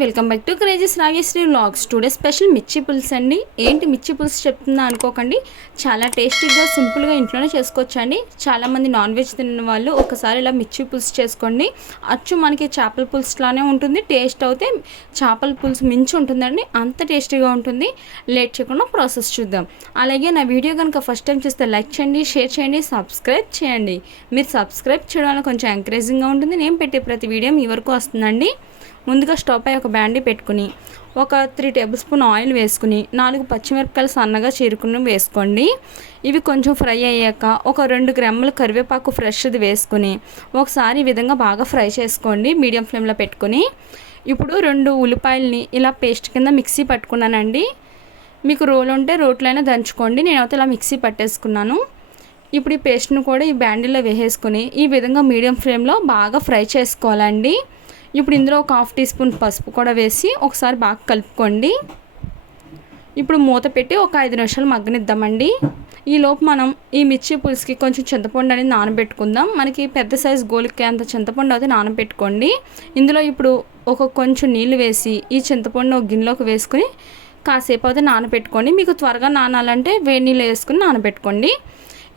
Welcome back to crazies Rageshwari vlogs. Today special mirchi pulusu అండి. ఏంటి మిర్చి పులుసు చెప్తుందా అనుకోకండి. చాలా టేస్టీగా సింపుల్గా ఇంట్లోనే చేసుకోవచ్చండి. చాలామంది నాన్ వెజ్ తిన్న వాళ్ళు ఒకసారి ఇలా మిర్చి పులుసు చేసుకోండి. అచ్చు మనకి చేపల పులుసులానే ఉంటుంది. టేస్ట్ అయితే చేపల పులుసు మించి ఉంటుందండి. అంత టేస్టీగా ఉంటుంది. లేట్ చేయకుండా ప్రాసెస్ చూద్దాం. అలాగే నా వీడియో కనుక ఫస్ట్ టైం చూస్తే లైక్ చేయండి షేర్ చేయండి సబ్స్క్రైబ్ చేయండి. మీరు సబ్స్క్రైబ్ చేయడం వల్ల కొంచెం ఎంకరేజింగ్గా ఉంటుంది. నేను పెట్టే ప్రతి వీడియో మీ వరకు వస్తుందండి. ముందుగా స్టవ్ పై ఒక బ్యాండీ పెట్టుకుని ఒక త్రీ టేబుల్ స్పూన్ ఆయిల్ వేసుకుని నాలుగు పచ్చిమిరపకాయలు సన్నగా చీరుకుని వేసుకోండి. ఇవి కొంచెం ఫ్రై అయ్యాక ఒక రెండు గ్రాముల కరివేపాకు ఫ్రెష్ది వేసుకుని ఒకసారి ఈ విధంగా బాగా ఫ్రై చేసుకోండి మీడియం ఫ్లేమ్లో పెట్టుకుని. ఇప్పుడు రెండు ఉల్లిపాయలని ఇలా పేస్ట్ కింద మిక్సీ పట్టుకున్నానండి. మీకు రోల్ ఉంటే రోట్లైనా దంచుకోండి నేనైతే ఇలా మిక్సీ పట్టేసుకున్నాను. ఇప్పుడు ఈ పేస్ట్ను కూడా ఈ బ్యాండీలో వేసేసుకుని ఈ విధంగా మీడియం ఫ్లేమ్లో బాగా ఫ్రై చేసుకోవాలండి. ఇప్పుడు ఇందులో ఒక హాఫ్ టీ స్పూన్ పసుపు కూడా వేసి ఒకసారి బాగా కలుపుకోండి. ఇప్పుడు మూత పెట్టి ఒక ఐదు నిమిషాలు మగ్గనిద్దామండి. ఈలోపు మనం ఈ మిర్చి పులుసుకి కొంచెం చింతపండు అనేది నానబెట్టుకుందాం. మనకి పెద్ద సైజు గోలికి అంత చింతపండు అయితే నానబెట్టుకోండి. ఇందులో ఇప్పుడు ఒక కొంచెం నీళ్ళు వేసి ఈ చింతపండు ఒక గిన్నెలోకి వేసుకుని కాసేపు అయితే నానబెట్టుకోండి. మీకు త్వరగా నానాలంటే వేడి నీళ్ళు వేసుకుని నానబెట్టుకోండి.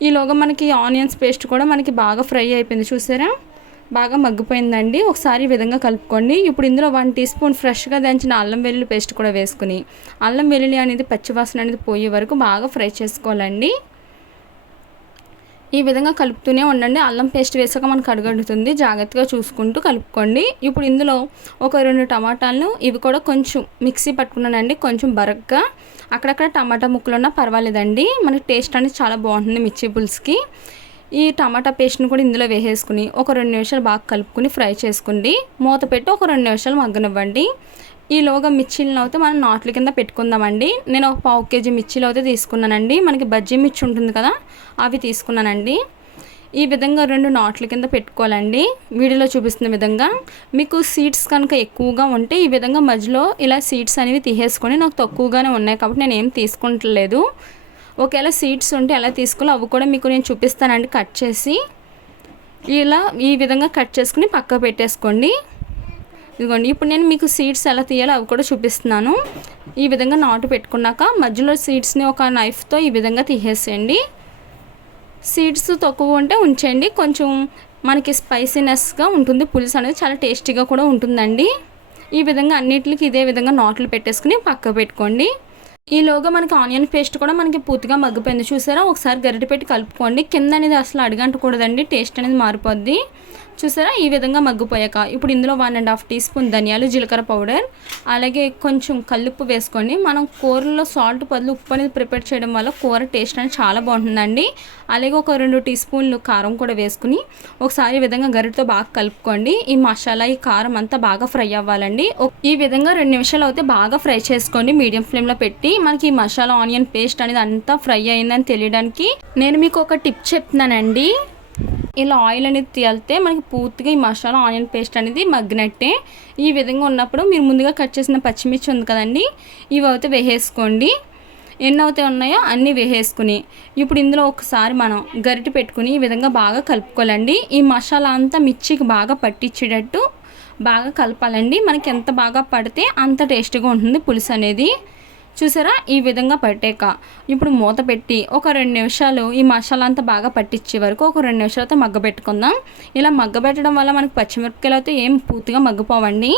ఈలోగా మనకి ఆనియన్స్ పేస్ట్ కూడా మనకి బాగా ఫ్రై అయిపోయింది చూసారా? బాగా మగ్గిపోయిందండి. ఒకసారి ఈ విధంగా కలుపుకోండి. ఇప్పుడు ఇందులో వన్ టీ స్పూన్ ఫ్రెష్గా దంచిన అల్లం వెల్లుల్లి పేస్ట్ కూడా వేసుకుని అల్లం వెల్లుల్లి అనేది పచ్చివాసన అనేది పోయే వరకు బాగా ఫ్రై చేసుకోవాలండి. ఈ విధంగా కలుపుతూనే ఉండండి. అల్లం పేస్ట్ వేసాక మనకు అడుగడుతుంది జాగ్రత్తగా చూసుకుంటూ కలుపుకోండి. ఇప్పుడు ఇందులో ఒక రెండు టమాటాలను ఇవి కూడా కొంచెం మిక్సీ పట్టుకున్నానండి. కొంచెం బరగ్గా. అక్కడక్కడ టమాటా ముక్కలు ఉన్నా పర్వాలేదండి. మనకి టేస్ట్ అనేది చాలా బాగుంటుంది మిర్చి పులుసుకి. ఈ టమాటా పేస్ట్ని కూడా ఇందులో వేసేసుకుని ఒక రెండు నిమిషాలు బాగా కలుపుకుని ఫ్రై చేసుకోండి. మూత పెట్టి ఒక రెండు నిమిషాలు మగ్గనివ్వండి. ఈలోగా మిర్చీలను అయితే మనం నాట్ల కింద పెట్టుకుందామండి. నేను ఒక పావు కేజీ మిర్చీలు అయితే తీసుకున్నానండి. మనకి బజ్జీ మిర్చి ఉంటుంది కదా అవి తీసుకున్నానండి. ఈ విధంగా రెండు నాట్ల కింద పెట్టుకోవాలండి. వీడియోలో చూపిస్తున్న విధంగా మీకు సీడ్స్ కనుక ఎక్కువగా ఉంటే ఈ విధంగా మధ్యలో ఇలా సీడ్స్ అనేవి తీసేసుకొని నాకు తక్కువగానే ఉన్నాయి కాబట్టి నేను ఏం తీసుకుంటలేదు. ఒకవేళ సీడ్స్ ఉంటే ఎలా తీసుకోవాలో అవి కూడా మీకు నేను చూపిస్తానండి. కట్ చేసి ఇలా ఈ విధంగా కట్ చేసుకుని పక్క పెట్టేసుకోండి. ఇదిగోండి ఇప్పుడు నేను మీకు సీడ్స్ ఎలా తీయాలో అవి కూడా చూపిస్తున్నాను. ఈ విధంగా నాటు పెట్టుకున్నాక మధ్యలో సీడ్స్ని ఒక నైఫ్తో ఈ విధంగా తీసేసేయండి. సీడ్స్ తక్కువ ఉంటే ఉంచండి కొంచెం మనకి స్పైసీనెస్గా ఉంటుంది. పులుసు అనేది చాలా టేస్టీగా కూడా ఉంటుందండి. ఈ విధంగా అన్నిటికి ఇదే విధంగా నాట్లు పెట్టేసుకుని పక్క పెట్టుకోండి. ఈలోగా మనకి ఆనియన్ పేస్ట్ కూడా మనకి పూర్తిగా మగ్గిపోయింది. చూసారా? ఒకసారి గరిటె పెట్టి కలుపుకోండి. కింద అనేది అసలు అడగంటకూడదండి. టేస్ట్ అనేది మారిపోద్ది. చూసారా? ఈ విధంగా మగ్గిపోయాక ఇప్పుడు ఇందులో one and half teaspoon ధనియాలు జీలకర్ర పౌడర్ అలాగే కొంచెం కల్లుప్పు వేసుకోండి మనం కూరలో సాల్ట్ బదులు ఉప్పు అనేది ప్రిపేర్ చేయడం వల్ల కూర టేస్ట్ అనేది చాలా బాగుంటుందండి. అలాగే ఒక రెండు టీ స్పూన్లు కారం కూడా వేసుకుని ఒకసారి ఈ విధంగా గరిటతో బాగా కలుపుకోండి. ఈ మసాలా ఈ కారం అంతా బాగా ఫ్రై అవ్వాలండి. ఈ విధంగా రెండు నిమిషాలు అయితే బాగా ఫ్రై చేసుకోండి. మీడియం ఫ్లేమ్లో పెట్టి మనకి ఈ మసాలా ఆనియన్ పేస్ట్ అనేది అంతా ఫ్రై అయిందని తెలియడానికి నేను మీకు ఒక టిప్ చెప్తున్నానండి. ఇలా ఆయిల్ అనేది తేలితే మనకి పూర్తిగా ఈ మసాలా ఆనియన్ పేస్ట్ అనేది మగ్గినట్టే. ఈ విధంగా ఉన్నప్పుడు మీరు ముందుగా కట్ చేసిన పచ్చిమిర్చి ఉంది కదండి ఇవి అయితే వేసేసుకోండి. ఎన్ని అయితే ఉన్నాయో అన్నీ వేసేసుకుని ఇప్పుడు ఇందులో ఒకసారి మనం గరిటె పెట్టుకుని ఈ విధంగా బాగా కలుపుకోవాలండి. ఈ మసాలా అంతా మిర్చికి బాగా పట్టించేటట్టు బాగా కలపాలండి. మనకి ఎంత బాగా పడితే అంత టేస్ట్గా ఉంటుంది పులుసు అనేది. చూసారా? ఈ విధంగా పట్టాక. ఇప్పుడు మూత పెట్టి ఒక రెండు నిమిషాలు ఈ మసాలా అంతా బాగా పట్టించే వరకు ఒక రెండు నిమిషాలతో మగ్గబెట్టుకుందాం. ఇలా మగ్గబెట్టడం వల్ల మనకి పచ్చిమిరపకాయలు అయితే ఏం పూర్తిగా మగ్గిపోవండి.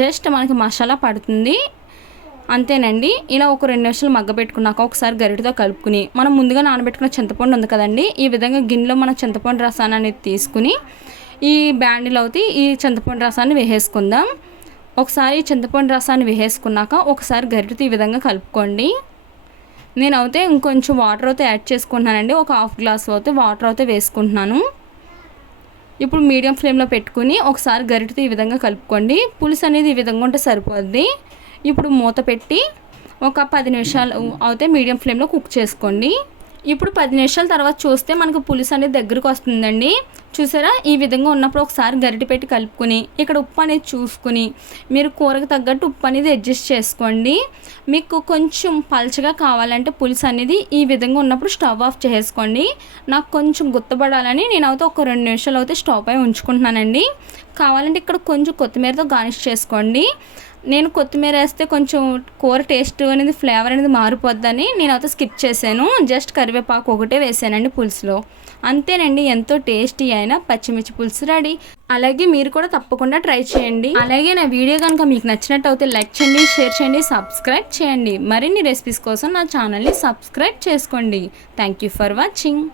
జస్ట్ మనకి మసాలా పడుతుంది. అంతేనండి. ఇలా ఒక రెండు నిమిషాలు మగ్గబెట్టుకున్నాక ఒకసారి గరిటతో కలుపుకుని మనం ముందుగా నానబెట్టుకున్న చింతపండు ఉంది కదండి ఈ విధంగా గిన్నెలో మనం చింతపండు రసాన్ని అనేది తీసుకుని ఈ బ్యాండిలో అయితే ఈ చింతపండు రసాన్ని వేసేసుకుందాం. ఒకసారి చింతపండు రసాన్ని వేసేసుకున్నాక ఒకసారి గరిటతో ఈ విధంగా కలుపుకోండి. నేనైతే ఇంకొంచెం వాటర్ అయితే యాడ్ చేసుకుంటున్నానండి. ఒక హాఫ్ గ్లాస్ అయితే వాటర్ అయితే వేసుకుంటున్నాను. ఇప్పుడు మీడియం ఫ్లేమ్లో పెట్టుకుని ఒకసారి గరిటతో ఈ విధంగా కలుపుకోండి. పులుసు అనేది ఈ విధంగా ఉంటే సరిపోద్ది. ఇప్పుడు మూత పెట్టి ఒక పది నిమిషాలు అయితే మీడియం ఫ్లేమ్లో కుక్ చేసుకోండి. ఇప్పుడు పది నిమిషాల తర్వాత చూస్తే మనకు పులుసు అనేది దగ్గరకు వస్తుందండి. చూసారా? ఈ విధంగా ఉన్నప్పుడు ఒకసారి గరిటె పెట్టి కలుపుకొని ఇక్కడ ఉప్పు అనేది చూసుకుని మీరు కూరకు తగ్గట్టు ఉప్పు అనేది అడ్జస్ట్ చేసుకోండి. మీకు కొంచెం పల్చగా కావాలంటే పులుసు అనేది ఈ విధంగా ఉన్నప్పుడు స్టవ్ ఆఫ్ చేసుకోండి. నాకు కొంచెం గుర్తుపడాలని నేనైతే ఒక రెండు నిమిషాలు అయితే స్టవ్ పై ఉంచుకుంటున్నానండి. కావాలంటే ఇక్కడ కొంచెం కొత్తిమీరతో గార్నిష్ చేసుకోండి. నేను కొత్తిమీర వేస్తే కొంచెం కూర టేస్ట్ అనేది ఫ్లేవర్ అనేది మారిపోద్దని నేను అయితే స్కిప్ చేశాను. జస్ట్ కరివేపాకు ఒకటే వేసానండి పులుసులో. అంతేనండి ఎంతో టేస్టీ అయిన పచ్చిమిర్చి పులుసు రెడీ. అలాగే మీరు కూడా తప్పకుండా ట్రై చేయండి. అలాగే నా వీడియో కనుక మీకు నచ్చినట్టు అయితే లైక్ చేయండి షేర్ చేయండి సబ్స్క్రైబ్ చేయండి. మరిన్ని రెసిపీస్ కోసం నా ఛానల్ని సబ్స్క్రైబ్ చేసుకోండి. Thank you for watching.